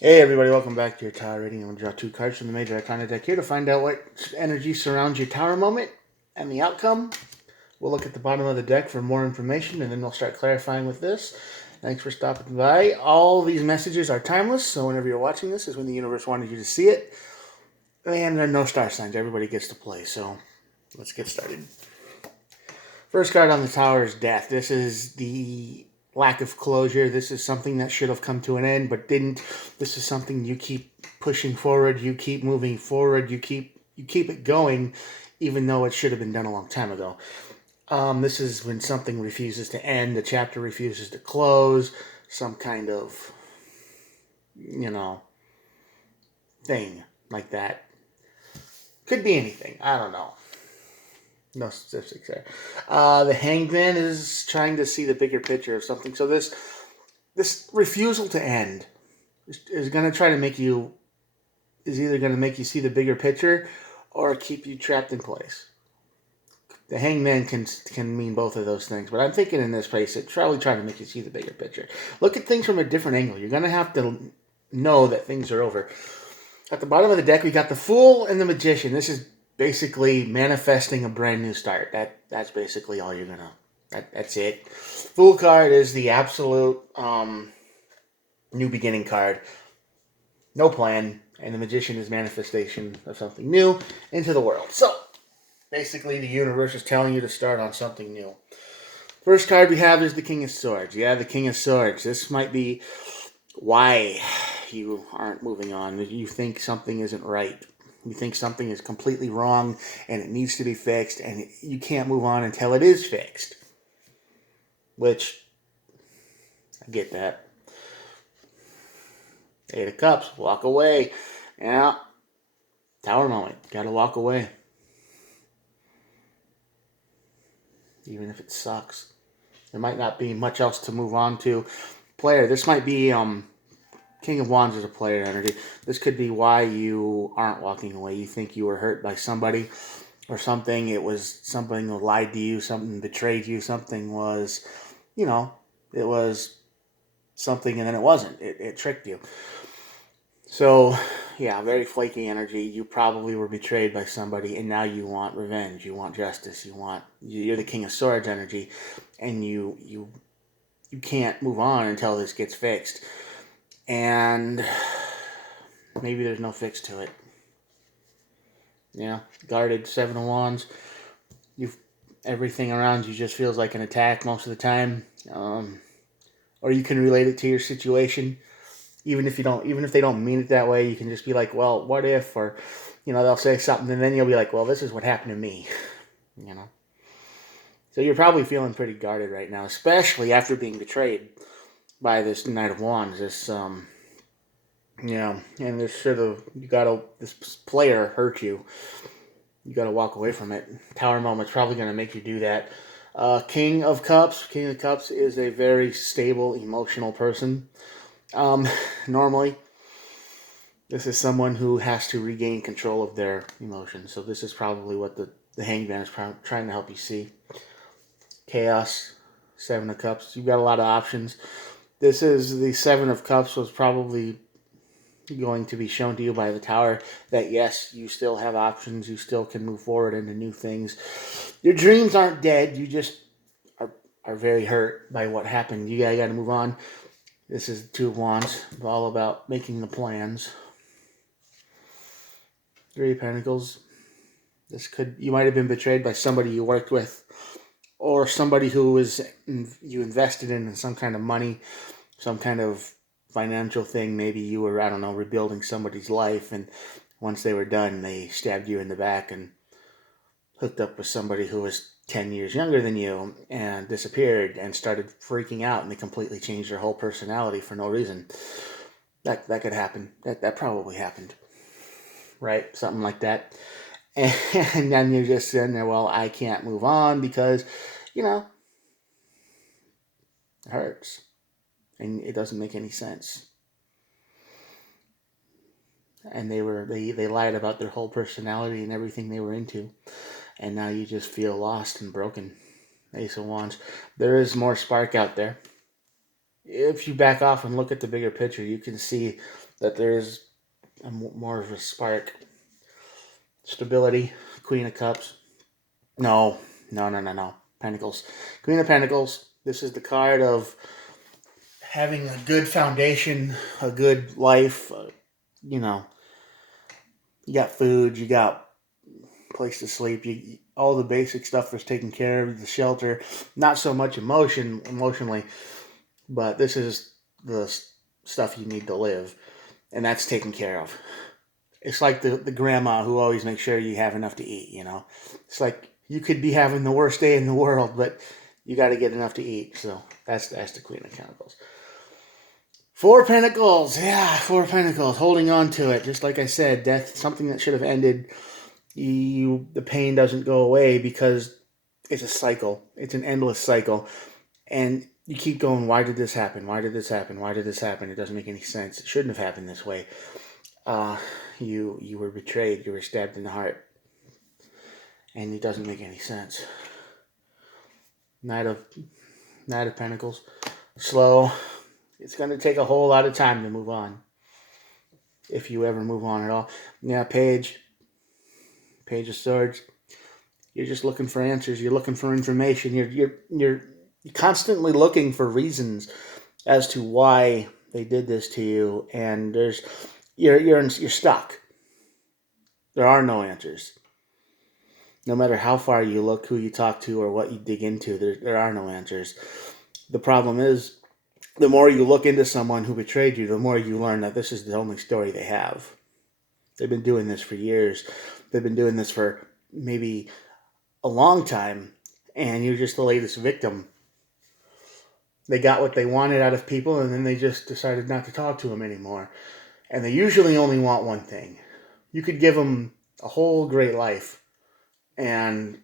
Hey everybody, welcome back to your tower reading. I'm going to draw two cards from the Major Arcana deck here to find out what energy surrounds your tower moment and the outcome. We'll look at the bottom of the deck for more information and then we'll start clarifying with this. Thanks for stopping by. All these messages are timeless, so whenever you're watching this is when the universe wanted you to see it. And there are no star signs, everybody gets to play, so let's get started. First card on the tower is Death. This is the lack of closure. This is something that should have come to an end but didn't. This is something you keep pushing forward, you keep moving forward, you keep it going, even though it should have been done a long time ago. This is when something refuses to end, the chapter refuses to close, some kind of, thing like that. Could be anything. I don't know. No statistics there. The Hangman is trying to see the bigger picture of something. So this refusal to end is going to try to make you is either going to make you see the bigger picture or keep you trapped in place. The Hangman can mean both of those things, but I'm thinking in this case it's probably trying to make you see the bigger picture. Look at things from a different angle. You're going to have to know that things are over. At the bottom of the deck, we got the Fool and the Magician. This is basically manifesting a brand new start. That's basically all you're gonna. That's it. Fool card is the absolute new beginning card. No plan, and the Magician is manifestation of something new into the world. So basically, the universe is telling you to start on something new. First card we have is the King of Swords. Yeah, the King of Swords. This might be why you aren't moving on. You think something isn't right. You think something is completely wrong and it needs to be fixed, and you can't move on until it is fixed. Which, I get that. Eight of Cups, walk away. Yeah, tower moment, gotta walk away. Even if it sucks. There might not be much else to move on to. Player, this might be King of Wands is a player energy. This could be why you aren't walking away. You think you were hurt by somebody or something. It was something that lied to you, something betrayed you, something was, it was something and then it wasn't. It tricked you. So, yeah, very flaky energy. You probably were betrayed by somebody and now you want revenge. You want justice. You're the King of Swords energy and you can't move on until this gets fixed. And maybe there's no fix to it. Yeah, guarded, Seven of Wands. You've everything around you just feels like an attack most of the time, or you can relate it to your situation. Even if they don't mean it that way, you can just be like, well, what if, or they'll say something, and then you'll be like, well, this is what happened to me, you know. So you're probably feeling pretty guarded right now, especially after being betrayed by this Knight of Wands. And this player hurt you. You got to walk away from it. Tower moment's probably going to make you do that. King of Cups. King of Cups is a very stable, emotional person. Normally, this is someone who has to regain control of their emotions. So this is probably what the Hangman is trying to help you see. Chaos. Seven of Cups. You've got a lot of options. This is the Seven of Cups was probably going to be shown to you by the tower that yes, you still have options. You still can move forward into new things. Your dreams aren't dead. You just are very hurt by what happened. You got to move on. This is Two of Wands. It's all about making the plans. Three of Pentacles. You might have been betrayed by somebody you worked with, or somebody who you invested in some kind of money, some kind of financial thing. Maybe you were, I don't know, rebuilding somebody's life, and once they were done, they stabbed you in the back and hooked up with somebody who was 10 years younger than you and disappeared and started freaking out, and they completely changed their whole personality for no reason. That could happen. That probably happened. Right? Something like that. And then you're just sitting there, well, I can't move on because, it hurts. And it doesn't make any sense. And they lied about their whole personality and everything they were into. And now you just feel lost and broken. Ace of Wands. There is more spark out there. If you back off and look at the bigger picture, you can see that there is more of a spark. Stability, Queen of Cups. No, no, no, no, no. Pentacles. Queen of Pentacles. This is the card of having a good foundation, a good life. You know, you got food, you got place to sleep, all the basic stuff is taken care of, the shelter. Not so much emotionally, but this is the stuff you need to live, and that's taken care of. It's like the grandma who always makes sure you have enough to eat, you know? It's like you could be having the worst day in the world, but you got to get enough to eat. So that's the Queen of Pentacles. Four of Pentacles. Yeah, Four of Pentacles. Holding on to it. Just like I said, death, something that should have ended. The pain doesn't go away because it's a cycle. It's an endless cycle. And you keep going, why did this happen? Why did this happen? Why did this happen? It doesn't make any sense. It shouldn't have happened this way. You were betrayed. You were stabbed in the heart. And it doesn't make any sense. Knight of Pentacles. Slow. It's going to take a whole lot of time to move on. If you ever move on at all. Yeah, Page of Swords. You're just looking for answers. You're looking for information. You're constantly looking for reasons as to why they did this to you, and you're stuck. There are no answers. No matter how far you look, who you talk to, or what you dig into, there are no answers. The problem is, the more you look into someone who betrayed you, the more you learn that this is the only story they have. They've been doing this for years. They've been doing this for maybe a long time, and you're just the latest victim. They got what they wanted out of people, and then they just decided not to talk to them anymore. And they usually only want one thing. You could give them a whole great life, and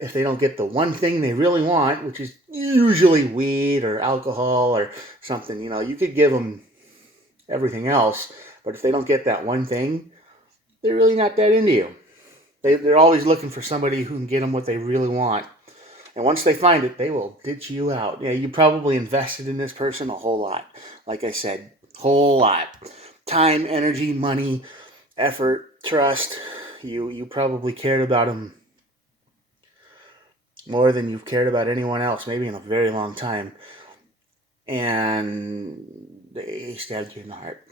if they don't get the one thing they really want, which is usually weed or alcohol or something, you could give them everything else, but if they don't get that one thing, they're really not that into you. They're always looking for somebody who can get them what they really want. And once they find it, they will ditch you out. Yeah, you probably invested in this person a whole lot. Like I said, whole lot. Time, energy, money, effort, trust. You probably cared about them more than you've cared about anyone else, maybe in a very long time. And they stabbed you in the heart.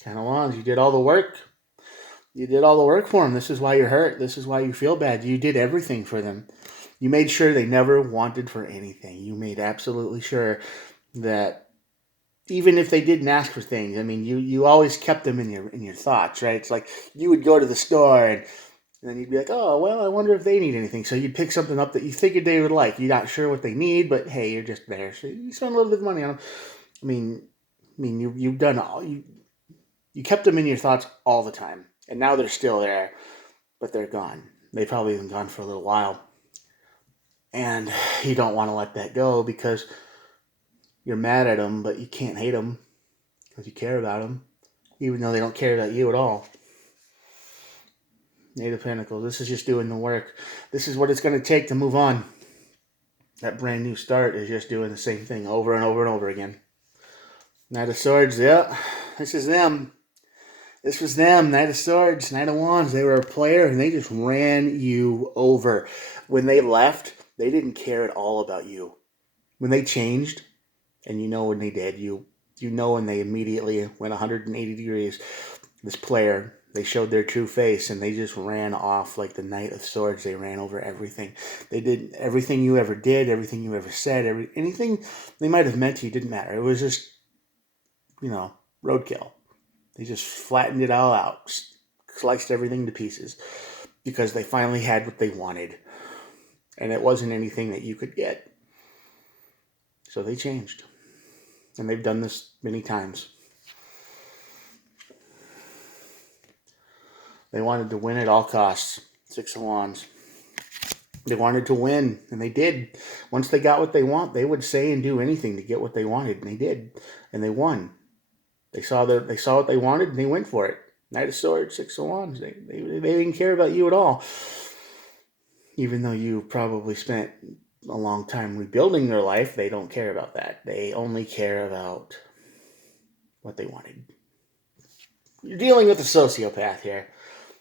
Ten of Wands, you did all the work. You did all the work for them. This is why you're hurt. This is why you feel bad. You did everything for them. You made sure they never wanted for anything. You made absolutely sure that even if they didn't ask for things, I mean, you always kept them in your thoughts, right? It's like you would go to the store and then you'd be like, oh, well, I wonder if they need anything. So you'd pick something up that you figured they would like. You're not sure what they need, but hey, you're just there. So you spend a little bit of money on them. I mean, you've done all you kept them in your thoughts all the time, and now they're still there, but they're gone. They've probably been gone for a little while. And you don't want to let that go because you're mad at them, but you can't hate them because you care about them, even though they don't care about you at all. Knight of Pentacles. This is just doing the work. This is what it's going to take to move on. That brand new start is just doing the same thing over and over and over again. Knight of Swords. Yeah, this is them. This was them. Knight of Swords, Knight of Wands. They were a player, and they just ran you over. When they left, they didn't care at all about you. When they changed, and when they did, you know when they immediately went 180 degrees, this player, they showed their true face, and they just ran off like the Knight of Swords. They ran over everything. They did everything you ever did, everything you ever said, anything they might have meant to you didn't matter. It was just, roadkill. They just flattened it all out, sliced everything to pieces, because they finally had what they wanted. And it wasn't anything that you could get. So they changed. And they've done this many times. They wanted to win at all costs. Six of Wands. They wanted to win, and they did. Once they got what they want, they would say and do anything to get what they wanted, and they did. And they won. They saw what they wanted, and they went for it. Knight of Swords, Six of Wands. They didn't care about you at all. Even though you probably spent a long time rebuilding their life, they don't care about that. They only care about what they wanted. You're dealing with a sociopath here.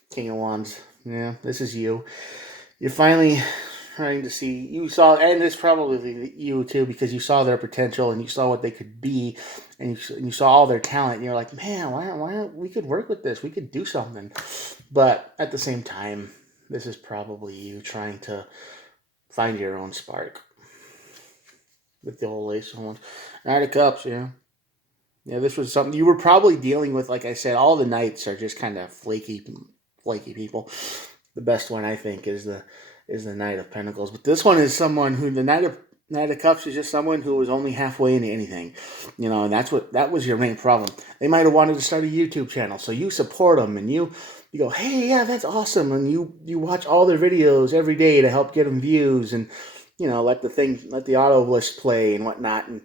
King of Wands. Yeah, this is you. You're finally trying to see. You saw, and it's probably you too, because you saw their potential and you saw what they could be, and you saw all their talent. And you're like, man, why don't we could work with this? We could do something. But at the same time, this is probably you trying to find your own spark with the whole Ace of Wands. Knight of Cups, yeah. Yeah, this was something you were probably dealing with. Like I said, all the knights are just kind of flaky people. The best one I think is the Knight of Pentacles, but this one is someone who the Knight of Cups is just someone who was only halfway into anything, and that was your main problem. They might have wanted to start a YouTube channel, so you support them and you go, hey, yeah, that's awesome, and you watch all their videos every day to help get them views, and let the auto list play and whatnot, and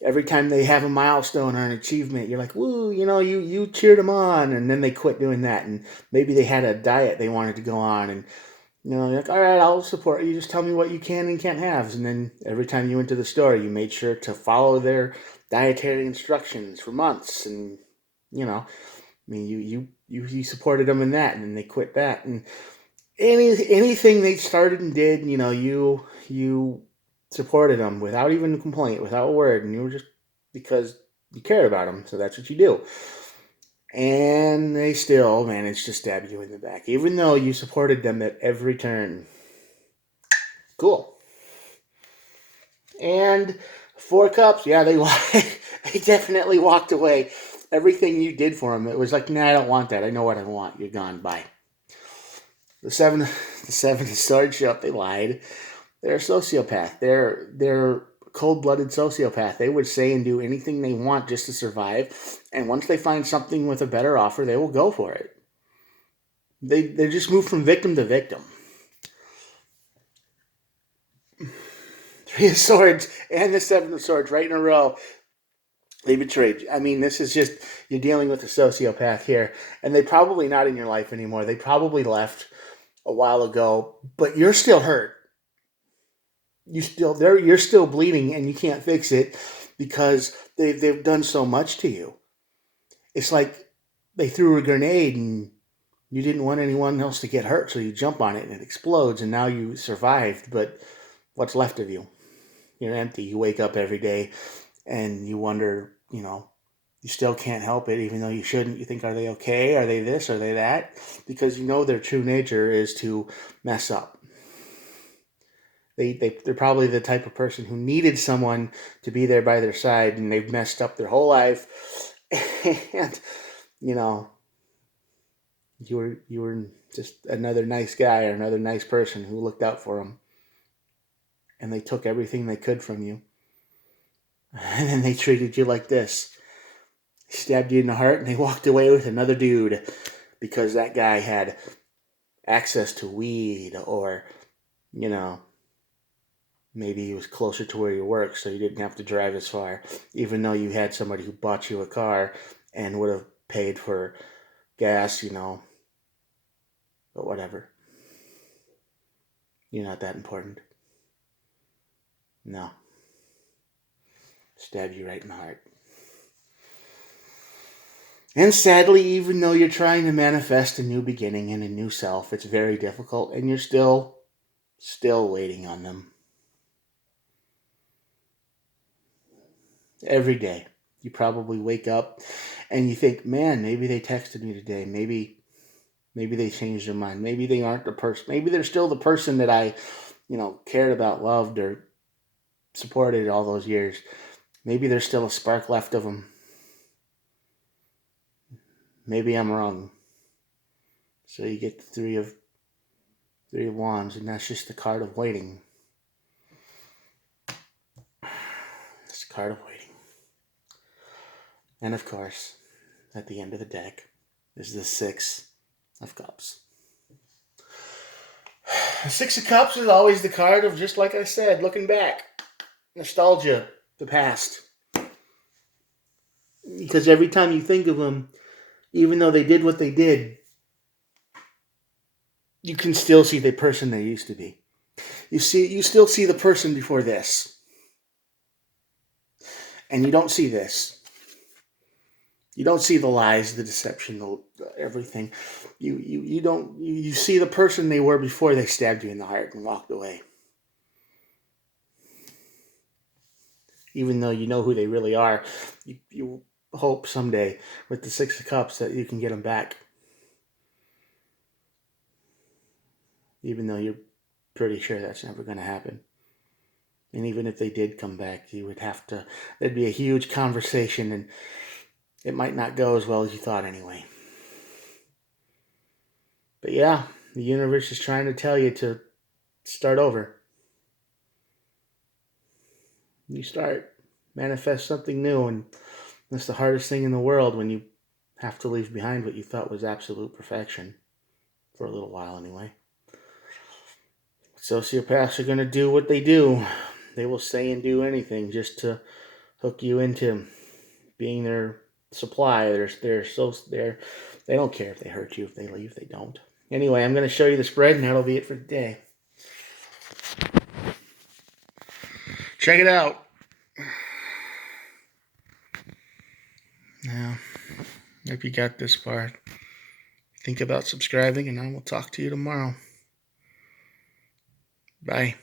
every time they have a milestone or an achievement, you're like, woo, you cheered them on, and then they quit doing that, and maybe they had a diet they wanted to go on, and you're like, all right, I'll support you. Just tell me what you can and can't have. And then every time you went to the store, you made sure to follow their dietary instructions for months, and you supported them in that, and then they quit that, and anything they started and did, you supported them without even a complaint, without a word, and you were just because you cared about them, so that's what you do. And they still managed to stab you in the back, even though you supported them at every turn. Cool. And Four Cups, yeah, they definitely walked away. Everything you did for them, it was like, nah, I don't want that. I know what I want. You're gone. Bye. The Seven of Swords show up. They lied. They're a sociopath. They're cold-blooded sociopath. They would say and do anything they want just to survive, and once they find something with a better offer, they will go for it. They just move from victim to victim. Three of Swords and the Seven of Swords right in a row. They betrayed you. I mean, this is just, you're dealing with a sociopath here, and they're probably not in your life anymore. They probably left a while ago, but you're still hurt. You're still bleeding, and you can't fix it because they've done so much to you. It's like they threw a grenade and you didn't want anyone else to get hurt, so you jump on it and it explodes, and now you survived, but what's left of you? You're empty. You wake up every day and you wonder, you still can't help it, even though you shouldn't. You think, are they okay? Are they this? Are they that? Because their true nature is to mess up. They're probably the type of person who needed someone to be there by their side, and they've messed up their whole life. And, you were just another nice guy or another nice person who looked out for them. And they took everything they could from you. And then they treated you like this. They stabbed you in the heart and they walked away with another dude because that guy had access to weed, or, maybe he was closer to where you work so you didn't have to drive as far, even though you had somebody who bought you a car and would have paid for gas, but whatever. You're not that important. No. Stab you right in the heart. And sadly, even though you're trying to manifest a new beginning and a new self, it's very difficult, and you're still waiting on them. Every day, you probably wake up and you think, man, maybe they texted me today. Maybe they changed their mind. Maybe they aren't the person. Maybe they're still the person that I, cared about, loved, or supported all those years. Maybe there's still a spark left of them. Maybe I'm wrong. So you get the Three of Wands, and that's just the card of waiting. It's the card of waiting. And of course, at the end of the deck is the Six of Cups. The Six of Cups is always the card of, just like I said, looking back. Nostalgia, the past. Because every time you think of them, even though they did what they did, you can still see the person they used to be. You still see the person before this. And you don't see this. You don't see the lies, the deception, everything. You see the person they were before they stabbed you in the heart and walked away. Even though you know who they really are, you hope someday with the Six of Cups that you can get them back. Even though you're pretty sure that's never going to happen. And even if they did come back, you would have to, there'd be a huge conversation and it might not go as well as you thought anyway. But yeah, the universe is trying to tell you to start over. You start, manifest something new, and that's the hardest thing in the world when you have to leave behind what you thought was absolute perfection. For a little while anyway. Sociopaths are going to do what they do. They will say and do anything just to hook you into being their supply. They don't care if they hurt you, if they leave, they don't. Anyway, I'm going to show you the spread, and that'll be it for today. Check it out. Now, if you got this far, think about subscribing, and I will talk to you tomorrow. Bye.